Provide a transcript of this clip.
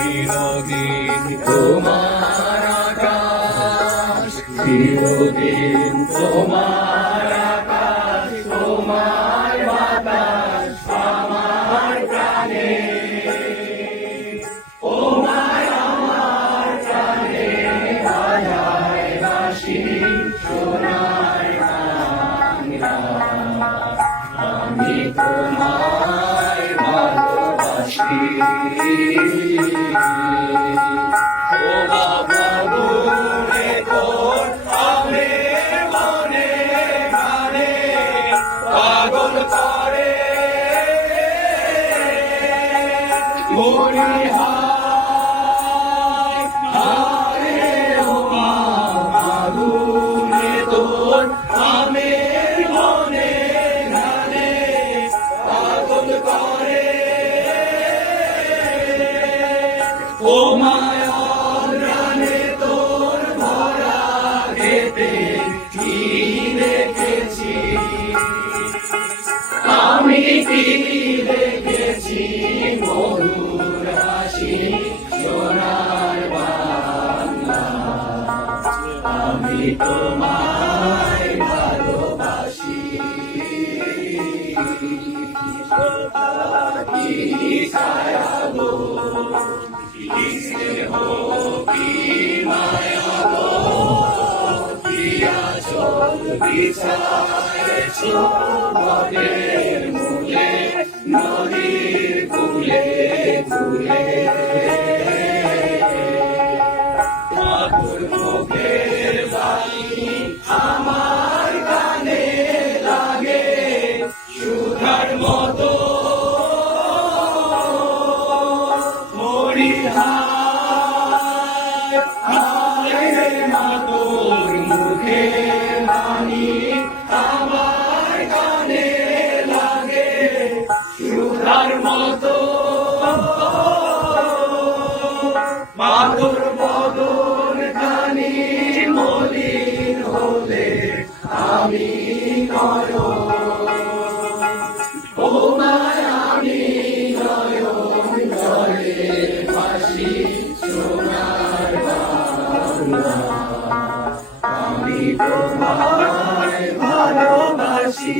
চিরদিন তোমার আকাশ, চিরদিন তোমার আকাশ, তোমার বাতাস আমার প্রাণে, তোমায় আমার প্রাণে বাজায় বাঁশি সোনার বাংলা। আমি তোমায় ভালোবাসি। ও বাবা দূরে তোর আমের মনে গানে পাগল করে মরি হায় হায়। ও বাবা দূরে তোর আমের মনে গানে পাগল করে ও মায়ার গানে তোর ভরা খেতে কি দেখেছি আমি, কি দেখেছি মধুর হাসি সোনার বাংলা। আমি তোমায় ভালোবাসি। কি ছায়া গো, কি স্নেহ, কি মায়া গো, কি আঁচল বিছায়েছ বটের মূলে, নদীর কূলে কূলে। মাধুর মুখের বাণী আমার কানে লাগে সুধার মতো। মরি হায় হায় মা তোর মুখের বাণী আমার কানে লাগে সুধার মতো। মাধুর বদন খানি মলিন হলে আমি নয়, ও মায়ামি নয়ন জলে ভাসি সোনার বাংলা। আমি তোমায় ভালোবাসি।